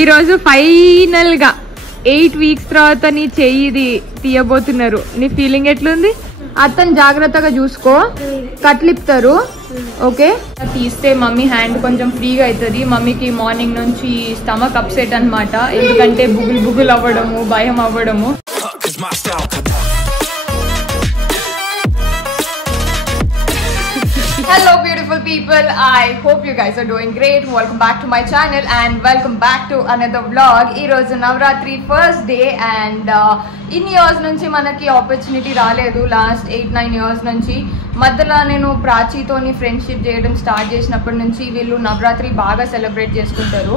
ఈరోజు ఫైనల్ గా 8 వీక్స్ తర్వాత నీ చెయ్యి తీయబోతున్నారు. నీ ఫీలింగ్ ఎట్లుంది? అతను జాగ్రత్తగా చూసుకో, కట్లిప్తారు. ఓకే, తీస్తే మమ్మీ హ్యాండ్ కొంచెం ఫ్రీగా అవుతుంది. మమ్మీకి మార్నింగ్ నుంచి స్టమక్ అప్సెట్ అనమాట, ఎందుకంటే బుగులు అవ్వడము, భయం అవ్వడము. Hello beautiful people, I hope you guys are doing great. Welcome back to my channel and welcome back to another vlog. Ee roju Navratri first day and in years nunchi manaki opportunity raaledu, last 8-9 years nunchi మధ్యలో నేను ప్రాచీతోని friendship చేయడం start చేసినప్పటి నుంచి వీళ్ళు నవరాత్రి బాగా celebrate చేసుకుంటారు,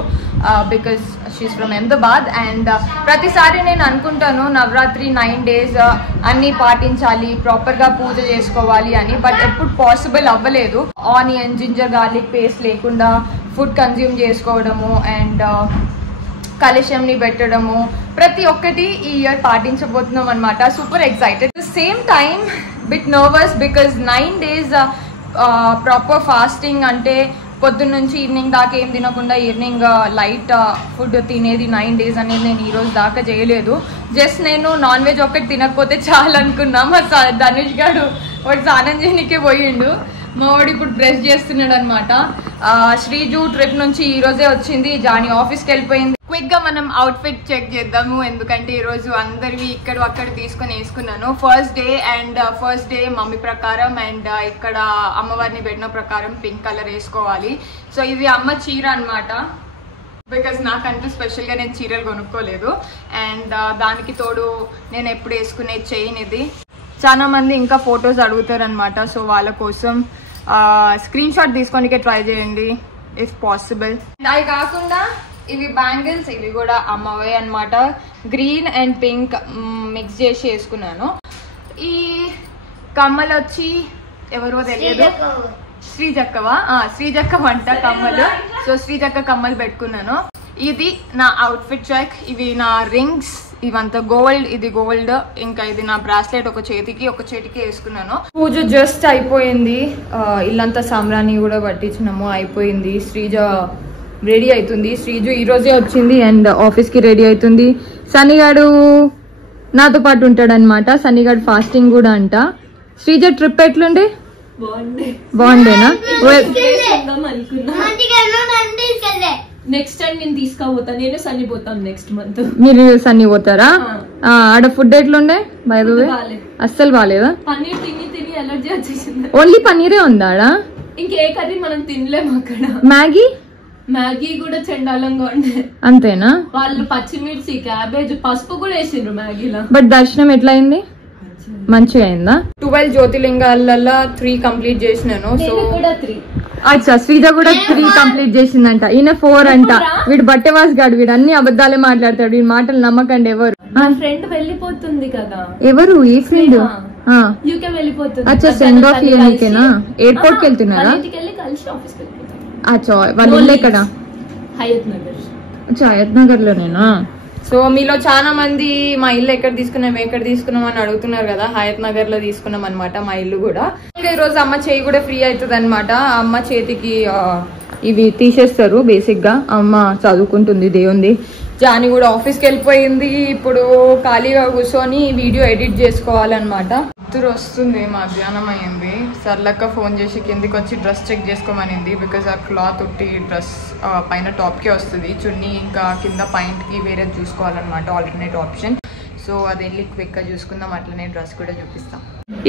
because she's from Ahmedabad. And ప్రతిసారి నేను అనుకుంటాను నవరాత్రి 9 days అన్నీ పాటించాలి, ప్రాపర్గా పూజ చేసుకోవాలి అని, బట్ ఎప్పుడు పాసిబుల్ అవ్వలేదు. ఆనియన్, జింజర్, గార్లిక్ పేస్ట్ లేకుండా ఫుడ్ కన్జ్యూమ్ చేసుకోవడము అండ్ కలశంని పెట్టడము ప్రతి ఒక్కటి ఈ ఇయర్ పాటించబోతున్నాం అనమాట. Super excited, same time bit nervous because 9 days proper fasting అంటే పొద్దున్న నుంచి ఈవినింగ్ దాకా ఏం తినకుండా ఈవినింగ్ లైట్ ఫుడ్ తినేది 9 days అనేది నేను ఈరోజు దాకా చేయలేదు. జస్ట్ నేను నాన్ వెజ్ ఒక్కటి తినకపోతే చాలా అనుకున్నా. మా ధనుష్ గారు వాడు స్నానం చేయనికే పోయిండు, మా వాడు ఇప్పుడు బ్రష్ చేస్తున్నాడు అనమాట. శ్రీజు ట్రిప్ నుంచి ఈ రోజే వచ్చింది, జానీ ఆఫీస్కి వెళ్ళిపోయింది. క్విక్ గా మనం అవుట్ఫిట్ చెక్ చేద్దాము, ఎందుకంటే ఈరోజు అందరివి ఇక్కడ అక్కడ తీసుకొని వేసుకున్నాను. ఫస్ట్ డే మమ్మీ ప్రకారం అండ్ ఇక్కడ అమ్మవారిని పెట్టిన ప్రకారం పింక్ కలర్ వేసుకోవాలి. సో ఇది అమ్మ చీర అనమాట, బికాజ్ నాకంటూ స్పెషల్గా నేను చీరలు కొనుక్కోలేదు. అండ్ దానికి తోడు నేను ఎప్పుడు వేసుకునే చైన్ ఇది. చాలా మంది ఇంకా ఫొటోస్ అడుగుతారు అనమాట, సో వాళ్ళ కోసం స్క్రీన్ షాట్ తీసుకోనికే ట్రై చేయండి ఇఫ్ పాసిబుల్. అవి కాకుండా ఇవి బ్యాంగిల్స్, ఇవి కూడా అమ్మవే అనమాట. గ్రీన్ అండ్ పింక్ మిక్స్ చేసి వేసుకున్నాను. ఈ కమ్మలు వచ్చి ఎవరో తెలియదు, శ్రీజక్క వంట కమ్మలు. సో శ్రీజక్క కమ్మలు పెట్టుకున్నాను. ఇది నా అవుట్ఫిట్ చెక్. ఇవి నా రింగ్స్, ఇవంతా గోల్డ్, ఇది గోల్డ్. ఇంకా ఇది నా బ్రాస్లెట్, ఒక చేతికి వేసుకున్నాను. పూజ జస్ట్ అయిపోయింది, ఇల్లంతా సాంబ్రాణి కూడా పట్టించినాము, అయిపోయింది. శ్రీజ రెడీ అవుతుంది. శ్రీజు ఈ రోజే వచ్చింది అండ్ ఆఫీస్ కి రెడీ అవుతుంది. సన్నిగాడు నాతో పాటు ఉంటాడు అనమాట. సన్నిగాడు ఫాస్టింగ్ కూడా అంట. శ్రీజ ట్రిప్ ఎట్లుండే? బాగుండేనా? నెక్స్ట్ టైం నేను తీసుకుపోతా, నేను సన్ని పోతాను నెక్స్ట్ మంత్. మీరు సన్ని పోతారా? ఆడ ఫుడ్ ఎట్లుండే? బై ద వే అస్సలు బాగాలేదా? పన్నీర్ తిని ఎలర్జీ వచ్చేసింది. ఓన్లీ పన్నీరే ఉందా ఆడ? ఇంకే కర్రీ మనం తినలేము అక్కడ. మ్యాగీ కూడా చెండాలంగా ఉండే. అంతేనా? వాళ్ళు పచ్చిమిర్చి, క్యాబేజ్, పసుపు కూడా వేసిండ్రు మ్యాగీలో. బట్ దర్శనం ఎట్లా అయింది? మంచిగా అయిందా? 12 జ్యోతిర్లింగాలలో 3 కంప్లీట్ చేసినాను. సో అచ్చా, శ్రీజ కూడా 3 కంప్లీట్ చేసిందంట. ఈయన 4 అంట. వీడు బట్టెవాస్ గాడు, వీడు అన్ని అబద్ధాలే మాట్లాడతాడు, వీడి మాటలు నమ్మకండి. ఎవరు ఫ్రెండ్ వెళ్ళిపోతుంది కదా? ఎవరు? ఏ ఫ్రెండ్? యూకే వెళ్ళిపోతుంది. అచ్చా, సెండ్ ఆఫ్ ఇయర్కేనా? ఎయిర్పోర్ట్ కి వెళ్తున్నారా? అచ్చా, వాళ్ళ ఇల్లు ఎక్కడ? హయత్ నగర్. అచ్చా, హయత్ నగర్ లోనేనా? సో మీలో చాలా మంది మా ఇల్లు ఎక్కడ తీసుకున్నాం అని అడుగుతున్నారు కదా. హయత్ నగర్ లో తీసుకున్నాం అనమాట మా ఇల్లు కూడా. ఈ రోజు అమ్మ చేయి కూడా ఫ్రీ అవుతుంది అనమాట. అమ్మ చేతికి ఇవి తీసేస్తారు బేసిక్ గా. అమ్మ చదువుకుంటుంది దేవుంది. జాని కూడా ఆఫీస్కి వెళ్ళిపోయింది. ఇప్పుడు ఖాళీగా కూర్చొని వీడియో ఎడిట్ చేసుకోవాలన్నమాట. ఇద్దరు వస్తుంది, మధ్యాహ్నం అయింది. సర్లక్క ఫోన్ చేసి కిందికి వచ్చి డ్రెస్ చెక్ చేసుకోమనింది, బికాజ్ ఆ క్లాత్ ఉట్టి డ్రెస్ పైన టాప్కే వస్తుంది, చున్నీ ఇంకా కింద పాయింట్కి వేరే చూసుకోవాలన్నమాట, ఆల్టర్నేట్ ఆప్షన్. సో అది వెళ్ళి క్విక్గా చూసుకుందాం, అట్లనే డ్రెస్ కూడా చూపిస్తాం.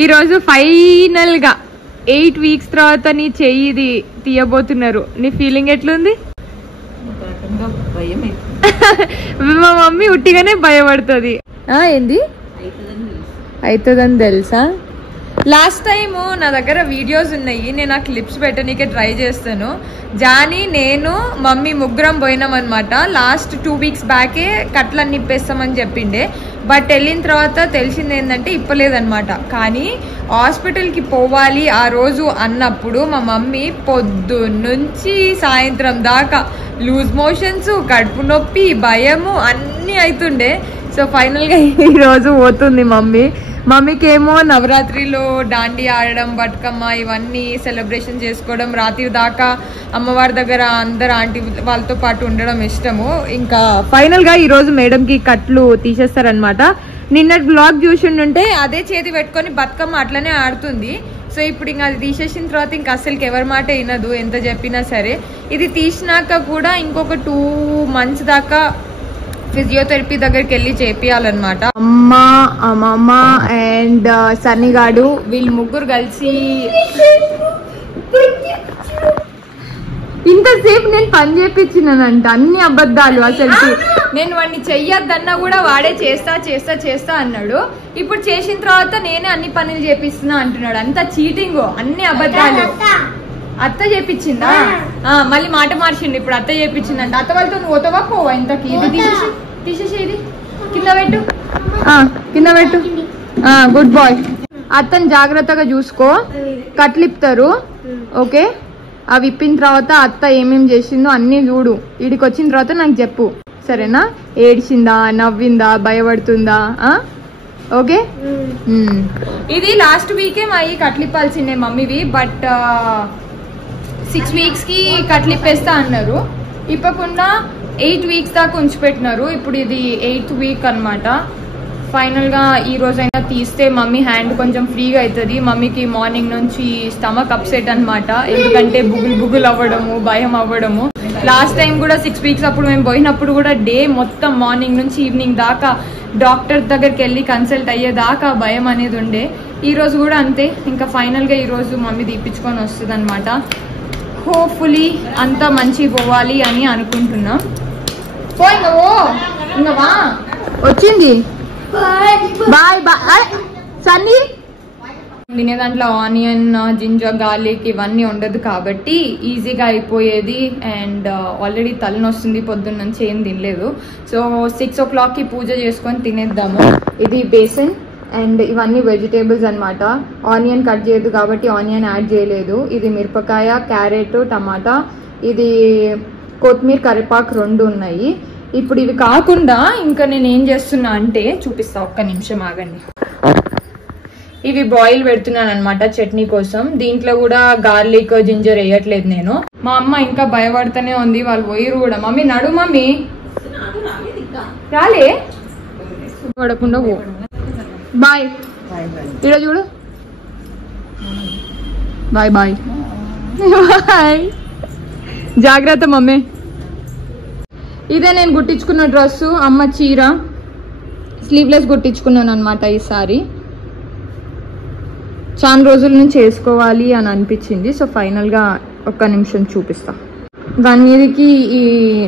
ఈరోజు ఫైనల్గా 8 వీక్స్ తర్వాత నీ చెయ్యి తీయబోతున్నారు. నీ ఫీలింగ్ ఎట్లుంది? మా మమ్మీ ఉట్టిగానే భయపడుతుంది. ఏంది అవుతుందని తెలుసా? లాస్ట్ టైం నా దగ్గర వీడియోస్ ఉన్నాయి, నేను ఆ క్లిప్స్ పెట్టనీకే ట్రై చేస్తాను. జానీ, నేను, మమ్మీ ముగ్గురం పోయినాం అనమాట. లాస్ట్ 2 weeks బ్యాకే కట్లన్నీ ఇప్పేస్తామని చెప్పిండే, బట్ వెళ్ళిన తర్వాత తెలిసింది ఏంటంటే ఇప్పలేదన్నమాట. కానీ హాస్పిటల్కి పోవాలి ఆ రోజు అన్నప్పుడు మా మమ్మీ పొద్దున్నుంచి సాయంత్రం దాకా లూజ్ మోషన్స్, కడుపు నొప్పి, భయము అన్నీ అవుతుండే. సో ఫైనల్ గా ఈ రోజు పోతుంది మమ్మీకి ఏమో నవరాత్రిలో దాండి ఆడడం, బతుకమ్మ ఇవన్నీ సెలబ్రేషన్ చేసుకోవడం, రాత్రి దాకా అమ్మవారి దగ్గర అందరు ఆంటీ వాళ్ళతో పాటు ఉండడం ఇష్టము. ఇంకా ఫైనల్ గా ఈ రోజు మేడం కి కట్లు తీసేస్తారనమాట. నిన్నటి బ్లాగ్ చూసిండుంటే అదే చేతి పెట్టుకొని బతుకమ్మ అట్లనే ఆడుతుంది. సో ఇప్పుడు ఇంకా అది తీసేసిన తర్వాత ఇంకా అసలుకి ఎవరి మాట వినదు ఎంత చెప్పినా సరే. ఇది తీసినాక కూడా ఇంకొక 2 months దాకా ఫిజియోథెరపీ దగ్గరికి వెళ్ళి చేపియాలన్నమాట. అమ్మమ్మ అండ్ సన్నిగాడు వీళ్ళు ముగ్గురు కలిసి ఇంతసేపు నేను పని చేపించినానంట. అన్ని అబద్ధాలు. అసలు నేను వాడిని చెయ్యొద్దన్నా కూడా వాడే చేస్తా అన్నాడు. ఇప్పుడు చేసిన తర్వాత నేనే అన్ని పనులు చేపిస్తున్నా అంటున్నాడు. అంత చీటింగ్, అన్ని అబద్ధాలు. అత్త చేపించిందా? మళ్ళీ మాట మార్చిండు. ఇప్పుడు అత్త చేపించిందంట. అత్త వాళ్ళతో నువ్వు పోతావా పోవా? ఇంతకి ఇది తీసేసి ఇది కింద పెట్టు. Good boy. అత్తని జాగ్రత్తగా చూసుకో. కట్లిప్తారు ఓకే. అవి ఇప్పిన తర్వాత అత్త ఏమేం చేసిందో అన్ని చూడు. వీడికి వచ్చిన తర్వాత నాకు చెప్పు సరేనా? ఏడ్చిందా, నవ్విందా, భయపడుతుందా? ఓకే. ఇది లాస్ట్ వీకే మా కట్లిప్పాల్సిందే మమ్మీవి. బట్ 6 weeks కి కట్లిప్పేస్తా అన్నారు. ఇప్పకుండా 8 weeks దాకా ఉంచిపెట్టినారు. ఇప్పుడు ఇది 8th week అనమాట. ఫైనల్ గా ఈ రోజైనా తీస్తే మమ్మీ హ్యాండ్ కొంచెం ఫ్రీగా అవుతుంది. మమ్మీకి మార్నింగ్ నుంచి స్టమక్ అప్సెట్ అనమాట. ఎందుకంటే బుగులు అవ్వడము, భయం అవ్వడము. లాస్ట్ టైం కూడా 6 weeks అప్పుడు మేము పోయినప్పుడు కూడా డే మొత్తం మార్నింగ్ నుంచి ఈవినింగ్ దాకా డాక్టర్ దగ్గరికి వెళ్ళి కన్సల్ట్ అయ్యేదాకా భయం అనేది ఉండే. ఈ రోజు కూడా అంతే. ఇంకా ఫైనల్ గా ఈ రోజు మమ్మీ తీపించుకొని వస్తుంది అనమాట. హోప్ఫుల్లీ అంతా మంచి పోవాలి అని అనుకుంటున్నాం. ఇంకా వచ్చింది. Bye bye Sunny. తినే దాంట్లో ఆనియన్, జింజర్, గార్లిక్ ఇవన్నీ ఉండదు కాబట్టి ఈజీగా అయిపోయేది. అండ్ ఆల్రెడీ తలనొస్తుంది, పొద్దున్న నుంచి ఏం తినలేదు. సో 6 o'clock కి పూజ చేసుకొని తినేద్దాము. ఇది బేసన్ అండ్ ఇవన్నీ వెజిటేబుల్స్ అనమాట. ఆనియన్ కట్ చేయదు కాబట్టి ఆనియన్ యాడ్ చేయలేదు. ఇది మిరపకాయ, క్యారెట్, టమాటా, ఇది కొత్తిమీర, కరివేపాకు 2 ఉన్నాయి. ఇప్పుడు ఇవి కాకుండా ఇంకా నేను ఏం చేస్తున్నా అంటే చూపిస్తా, ఒక్క నిమిషం ఆగండి. ఇవి బాయిల్ పెడుతున్నాను అనమాట చట్నీ కోసం. దీంట్లో కూడా గార్లిక్, జింజర్ వేయట్లేదు నేను. మా అమ్మ ఇంకా భయపడుతూనే ఉంది. వాళ్ళు పోయిరు కూడా. మమ్మీ నడు, మమ్మీ రాలే పడకుండా పో. బాయ్. ఇక్కడ చూడు. Bye bye bye. జాగ్రత్త మమ్మీ. ఇదే నేను కుట్టించుకున్న డ్రెస్సు, అమ్మ చీర, స్లీవ్లెస్ కుట్టించుకున్నాను అనమాట. ఈసారి చాలా రోజుల నుంచి వేసుకోవాలి అని అనిపించింది. సో ఫైనల్గా ఒక్క నిమిషం చూపిస్తా. దాని మీదకి ఈ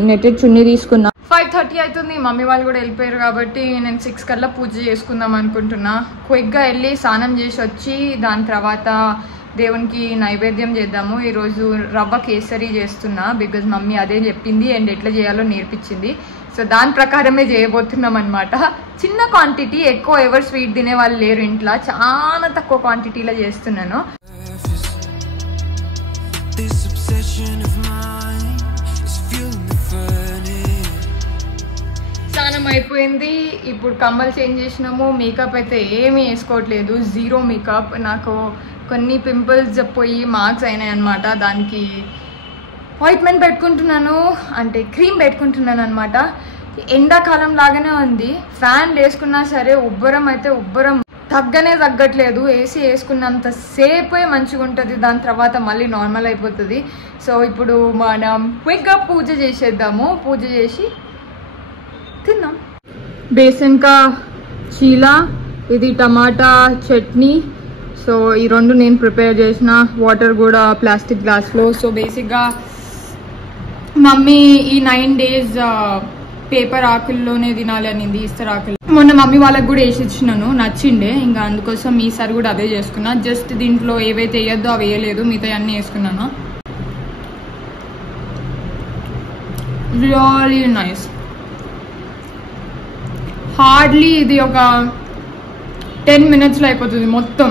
నెట్టెడ్ చున్నీ తీసుకున్నా. 5:30 అవుతుంది. మమ్మీ వాళ్ళు కూడా వెళ్ళిపోయారు కాబట్టి నేను 6 కల్లా పూజ చేసుకుందాం అనుకుంటున్నా. క్విక్గా వెళ్ళి స్నానం చేసి వచ్చి దాని తర్వాత దేవునికి నైవేద్యం చేద్దాము. ఈరోజు రవ్వ కేసరి చేస్తున్నా. బికాజ్ మమ్మీ అదే చెప్పింది అండ్ ఎట్లా చేయాలో నేర్పించింది. సో దాని ప్రకారమే చేయబోతున్నాం అనమాట. చిన్న క్వాంటిటీ, ఎక్కువ ఎవరు స్వీట్ తినే వాళ్ళు లేరు ఇంట్లో. చాలా తక్కువ క్వాంటిటీలో చేస్తున్నాను. స్నానం అయిపోయింది. ఇప్పుడు కమ్మలు చేంజ్ చేసినాము. మేకప్ అయితే ఏమీ వేసుకోవట్లేదు, 0 మేకప్. నాకు కొన్ని పింపుల్స్ పోయి మార్క్స్ అయినాయి అనమాట. దానికి ఆయింట్మెంట్ పెట్టుకుంటున్నాను, అంటే క్రీమ్ పెట్టుకుంటున్నాను అనమాట. ఎండాకాలం లాగానే ఉంది. ఫ్యాన్ వేసుకున్నా సరే ఉబ్బరం అయితే ఉబ్బరం తగ్గట్లేదు. ఏసీ వేసుకున్నంత సేపే మంచిగా ఉంటుంది. దాని తర్వాత మళ్ళీ నార్మల్ అయిపోతుంది. సో ఇప్పుడు మనం క్విక్గా పూజ చేసేద్దాము. పూజ చేసి తిన్నాం. బేసన్ కా చీలా, ఇది టమాటా చట్నీ. సో ఈ 2 నేను ప్రిపేర్ చేసిన. వాటర్ కూడా ప్లాస్టిక్ గ్లాస్లో. సో బేసిక్గా మమ్మీ ఈ 9 days పేపర్ ఆకుల్లోనే తినాలి అనింది, ఇస్తర్ ఆకులు. మొన్న మమ్మీ వాళ్ళకి కూడా వేసి ఇచ్చినాను, నచ్చిండే. ఇంకా అందుకోసం ఈసారి కూడా అదే చేసుకున్నా. జస్ట్ దీంట్లో ఏవైతే వేయద్దో అవి వేయలేదు, మిగతా అన్నీ వేసుకున్నాను. Really nice. హార్డ్లీ ఇది ఒక 10 minutes లో అయిపోతుంది మొత్తం.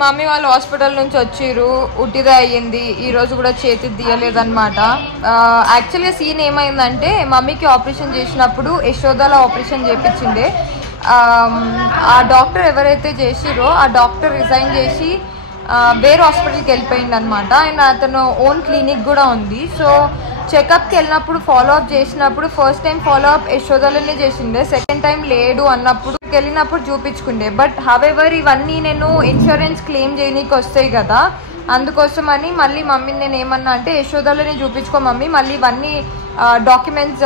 మమ్మీ వాళ్ళు హాస్పిటల్ నుంచి వచ్చిర్రు, ఉట్టిదే అయ్యింది. ఈ రోజు కూడా చేతి తీయలేదన్నమాట. యాక్చువల్గా సీన్ ఏమైందంటే మమ్మీకి ఆపరేషన్ చేసినప్పుడు యశోదలో ఆపరేషన్ చేయించిండే. ఆ డాక్టర్ ఎవరైతే చేసిరో ఆ డాక్టర్ రిజైన్ చేసి వేరే హాస్పిటల్కి వెళ్ళిపోయింది అనమాట. అండ్ అతను ఓన్ క్లినిక్ కూడా ఉంది. సో చెకప్కి వెళ్ళినప్పుడు ఫాలోఅప్ చేసినప్పుడు ఫస్ట్ టైం ఫాలోఅప్ యశోదలోనే చేసిండే, సెకండ్ టైం లేడు అన్నప్పుడు వెళ్ళినప్పుడు చూపించుకుండే. బట్ హవెవర్ ఇవన్నీ నేను ఇన్సూరెన్స్ క్లెయిమ్ చేయనీకి వస్తాయి కదా, అందుకోసం అని మళ్ళీ మమ్మీని నేను ఏమన్నా అంటే యశోదలోనే చూపించుకో మమ్మీ, మళ్ళీ ఇవన్నీ డాక్యుమెంట్స్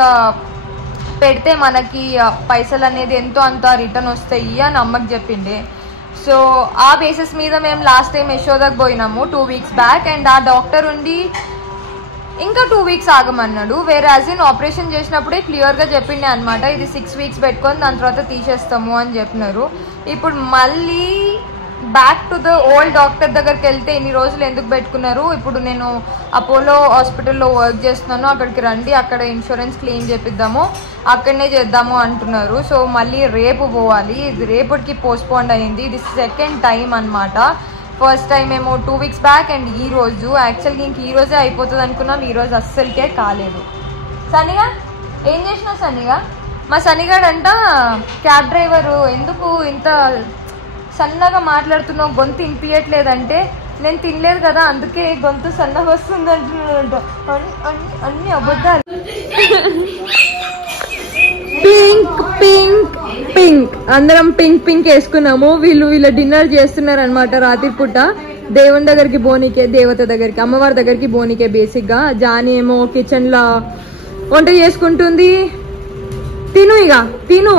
పెడితే మనకి పైసలు అనేది ఎంతో అంత రిటర్న్ వస్తాయి అని అమ్మకి చెప్పిండే. సో ఆ బేసిస్ మీద మేము లాస్ట్ టైం యశోదకు పోయినాము 2 weeks బ్యాక్. అండ్ ఆ డాక్టర్ ఉండి ఇంకా 2 weeks ఆగమన్నాడు. వేరే యాజ్ ఇన్ ఆపరేషన్ చేసినప్పుడే క్లియర్గా చెప్పిండే అనమాట, ఇది 6 weeks పెట్టుకొని దాని తర్వాత తీసేస్తాము అని చెప్పినారు. ఇప్పుడు మళ్ళీ back to the old doctor దగ్గరికి వెళ్తే ఇన్ని రోజులు ఎందుకు పెట్టుకున్నారు, ఇప్పుడు నేను అపోలో హాస్పిటల్లో వర్క్ చేస్తున్నాను, అక్కడికి రండి, అక్కడ ఇన్సూరెన్స్ క్లెయిమ్ చేపిద్దాము, అక్కడనే చేద్దాము అంటున్నారు. సో మళ్ళీ రేపు పోవాలి, ఇది రేపటికి పోస్ట్పోండ్ అయ్యింది. ఇది సెకండ్ టైం అనమాట. ఫస్ట్ టైం ఏమో 2 weeks బ్యాక్ అండ్ ఈ రోజు యాక్చువల్గా ఇంక ఈ రోజే అయిపోతుంది అనుకున్నాం, ఈ రోజు అస్సలకే కాలేదు. సనిగా ఏం చేసినావు సనిగా? మా సనిగాడంట క్యాబ్ డ్రైవరు ఎందుకు ఇంత సన్నగా మాట్లాడుతున్నావు, గొంతు ఇంపియట్లేదంటే నేను తినలేదు కదా అందుకే గొంతు సన్నగా వస్తుంది అంటున్నాడంట. అన్ని అబద్ధాలు. పింక్ పింక్ పింక్ అందరం పింక్ పింక్ వేసుకున్నాము. వీళ్ళ డిన్నర్ చేస్తున్నారు అనమాట రాత్రి పూట. దేవుని దగ్గరికి బోనికే, దేవత దగ్గరికి, అమ్మవారి దగ్గరికి బోనికే బేసిక్ గా. జానీ ఏమో కిచెన్ లో వంట చేసుకుంటుంది. తిను ఇక తిను.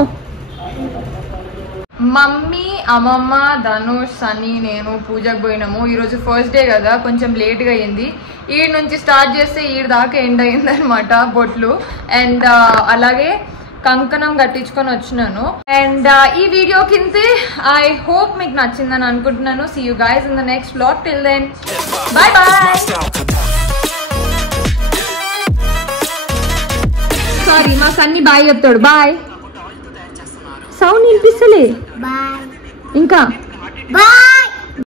మమ్మీ, అమ్మమ్మ, ధనుష్, సన్నీ, నేను పూజకు పోయినాము. ఈరోజు ఫస్ట్ డే కదా, కొంచెం లేట్గా అయింది. ఈడ నుంచి స్టార్ట్ చేస్తే ఈడ దాకా ఎండ్ అయింది అనమాట బొట్లు. అండ్ అలాగే కంకణం కట్టించుకొని వచ్చినాను. అండ్ ఈ వీడియో కింద ఐ హోప్ మీకు నచ్చిందని అనుకుంటున్నాను. See you guys in the next vlog. Till then bye bye. Sorry మా సన్నీ బాయ్ చెప్తాడు. బాయ్. సౌండ్ వినిపిస్తలే ఇంకా. బాయ్.